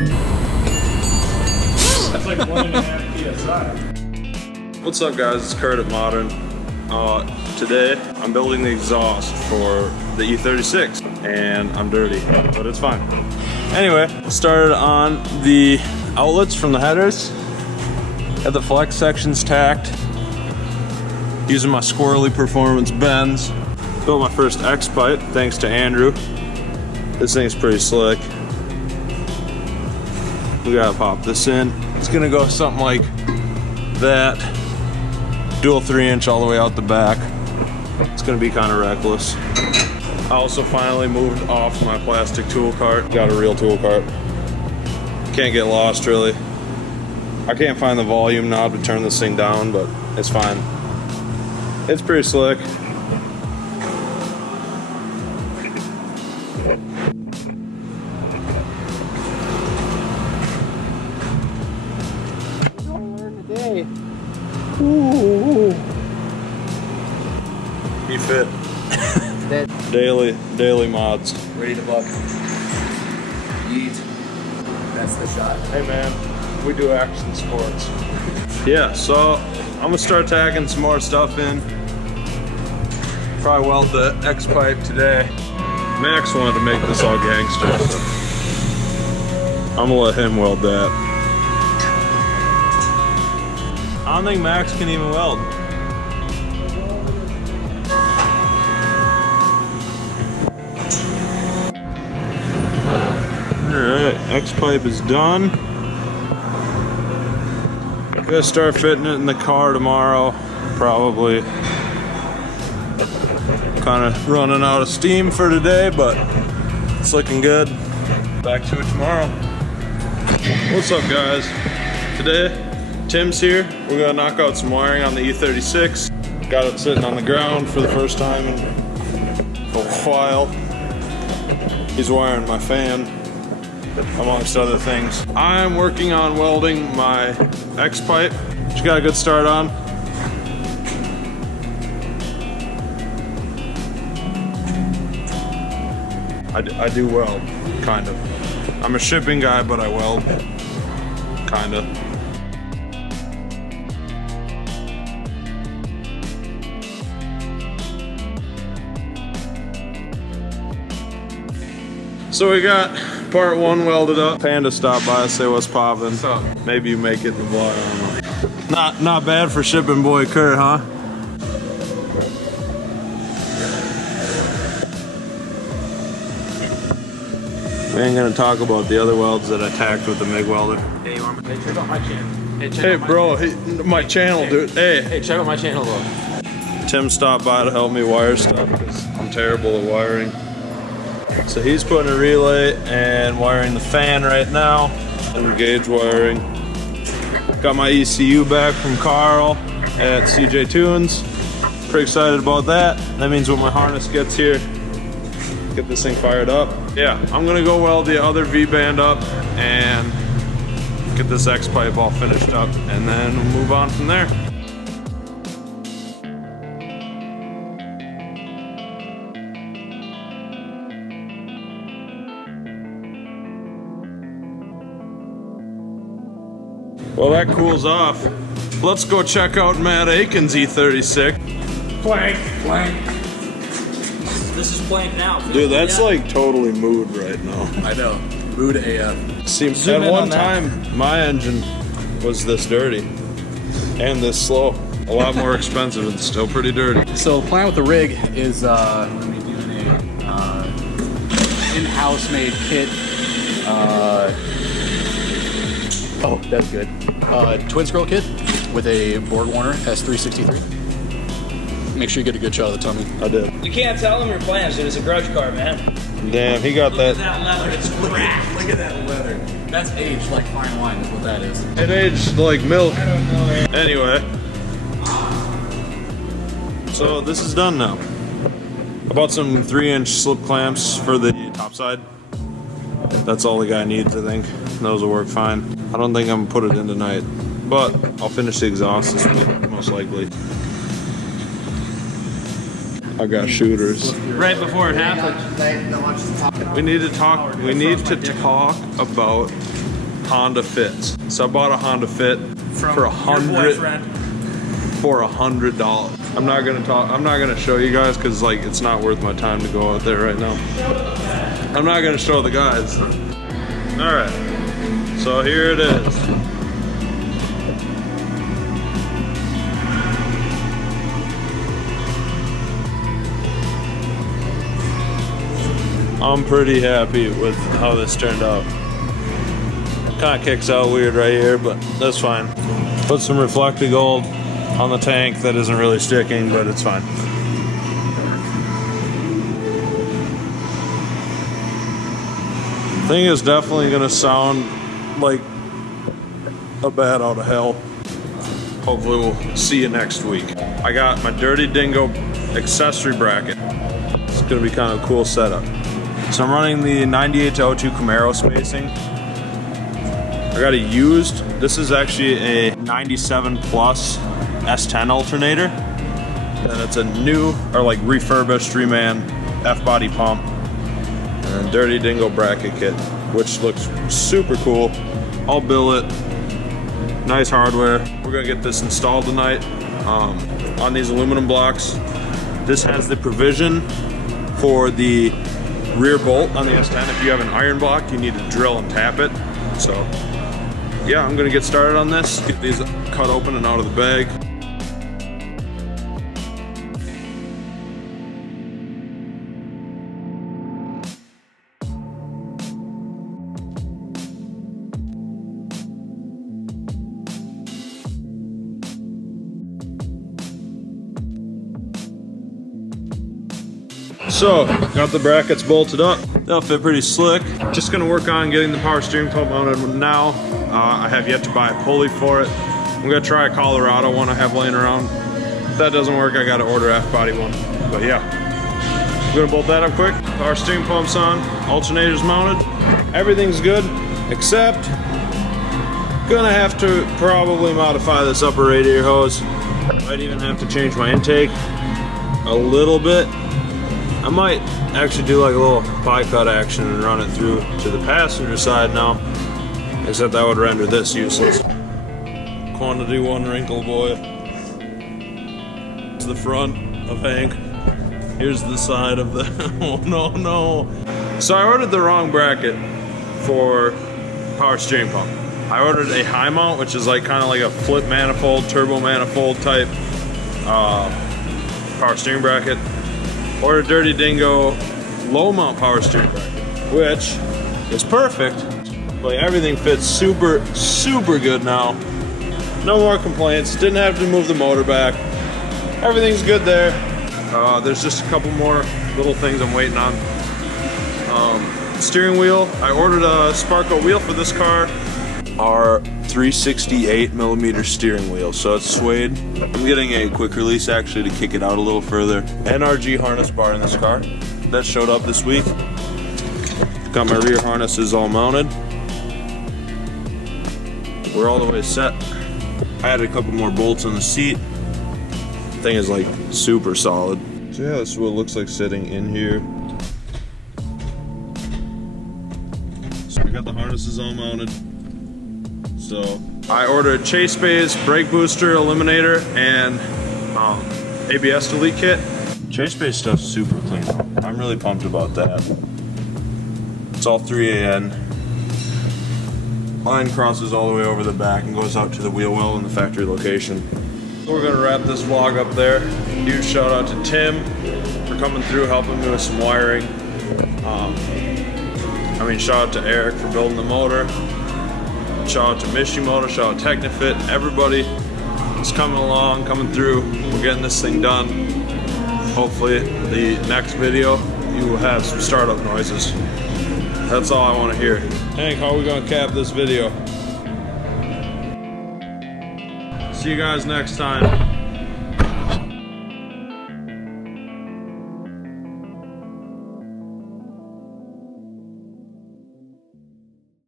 That's like 1.5 PSI. What's up guys, it's Kurt at Modern. Today I'm building the exhaust for the E36 and I'm dirty, but it's fine. Anyway, started on the outlets from the headers. Got the flex sections tacked. Using my Squirrelly Performance bends. Built my first X pipe thanks to Andrew. This thing's pretty slick. We gotta pop this in. It's gonna go something like that. Dual 3-inch all the way out the back. It's gonna be kind of reckless. I also finally moved off my plastic tool cart. Got a real tool cart. Can't get lost really. I can't find the volume knob to turn this thing down, but it's fine. It's pretty slick. Today. Ooh. You fit. daily mods. Ready to buck. Yeet. That's the shot. Hey man, we do action sports. Yeah, so I'm gonna start tacking some more stuff in. Probably weld the X pipe today. Max wanted to make this all gangster, so I'm gonna let him weld that. I don't think Max can even weld. Alright, X pipe is done. Gonna start fitting it in the car tomorrow, probably. Kind of running out of steam for today, but it's looking good. Back to it tomorrow. What's up guys? Today, Tim's here. We're gonna knock out some wiring on the E36. Got it sitting on the ground for the first time in a while. He's wiring my fan, amongst other things. I'm working on welding my X pipe, which got a good start on. I do weld, kind of. I'm a shipping guy, but I weld, kind of. So we got part 1 welded up. Panda stopped by to say what's poppin'. What's up? Maybe you make it in the vlog, I don't know. Not bad for shipping boy Kurt, huh? We ain't gonna talk about the other welds that I tacked with the MIG welder. Hey, you want me to check out my channel? Hey bro, my channel, dude. Hey, check out my channel though. Tim stopped by to help me wire stuff because I'm terrible at wiring. So he's putting a relay and wiring the fan right now, and gauge wiring. Got my ECU back from Carl at CJ Tunes. Pretty excited about that. That means when my harness gets here, get this thing fired up. Yeah, I'm gonna go weld the other V-band up and get this X pipe all finished up, and then we'll move on from there. Well, that cools off. Let's go check out Matt Aiken's E36. Plank. This is plank now. Dude, that's like totally mood right now. I know. Mood AF. Seems at one time my engine was this dirty and this slow. A lot more expensive and still pretty dirty. So the plan with the rig is we doing a in-house made kit. Oh, that's good. Twin scroll kit with a board warner S363. Make sure you get a good shot of the tummy. I did. You can't tell them your plans, dude. It's a grudge car, man. Damn, he got that. Look at that leather. It's cracked. Look at that leather. That's aged like fine wine is what that is. It aged like milk. I don't know. Anyway. So this is done now. I bought some 3-inch slip clamps for the top side. That's all the guy needs, I think. Those will work fine. I don't think I'm gonna put it in tonight, but I'll finish the exhaust this week, most likely. I got shooters. Right before it happened. We need to talk about Honda Fits. So I bought a Honda Fit From for your boyfriend. $100. I'm not gonna show you guys because like it's not worth my time to go out there right now. I'm not gonna show the guys. All right, so here it is. I'm pretty happy with how this turned out. Kind of kicks out weird right here, but that's fine. Put some reflective gold on the tank that isn't really sticking, but it's fine. Thing is definitely gonna sound like a bat out of hell. Hopefully we'll see you next week. I got my Dirty Dingo accessory bracket. It's gonna be kind of a cool setup. So I'm running the 98-02 Camaro spacing. I got a used, this is actually a 97 plus S10 alternator. And it's a new, or like refurbished 3-man F-body pump. And a Dirty Dingo bracket kit, which looks super cool. I'll bill it, nice hardware. We're gonna get this installed tonight on these aluminum blocks. This has the provision for the rear bolt on the S10. If you have an iron block, you need to drill and tap it. So yeah, I'm gonna get started on this, get these cut open and out of the bag. So, got the brackets bolted up. They'll fit pretty slick. Just gonna work on getting the power steering pump mounted now. I have yet to buy a pulley for it. I'm gonna try a Colorado one I have laying around. If that doesn't work, I gotta order F-body one. But yeah, I'm gonna bolt that up quick. Power steering pump's on, alternator's mounted. Everything's good, except gonna have to probably modify this upper radiator hose. Might even have to change my intake a little bit. I might actually do like a little pie cut action and run it through to the passenger side now, except that would render this useless. Quantity 1 wrinkle boy. It's the front of Hank. Here's the side of the, oh no. So I ordered the wrong bracket for power steering pump. I ordered a high mount, which is like kind of like a flip manifold, turbo manifold type power steering bracket. Or a Dirty Dingo low mount power steering bracket, which is perfect. Like everything fits super good now. No more complaints. Didn't have to move the motor back. Everything's good there. There's just a couple more little things I'm waiting on. Steering wheel. I ordered a Sparco wheel for this car. Our 368mm steering wheel, so it's suede. I'm getting a quick release actually to kick it out a little further. NRG harness bar in this car. That showed up this week. Got my rear harnesses all mounted. We're all the way set. I added a couple more bolts on the seat. Thing is like super solid. So yeah, this is what it looks like sitting in here. So we got the harnesses all mounted. So I ordered chase bays, brake booster, eliminator, and ABS delete kit. Chase bay stuff's super clean. I'm really pumped about that. It's all 3AN. Line crosses all the way over the back and goes out to the wheel well in the factory location. So we're gonna wrap this vlog up there. Huge shout out to Tim for coming through, helping me with some wiring. Shout out to Eric for building the motor. Shout out to Mishimoto, shout out to Teknifit, everybody is coming along, coming through. We're getting this thing done. Hopefully the next video you will have some startup noises. That's all I want to hear. Hank, how are we gonna cap this video? See you guys next time.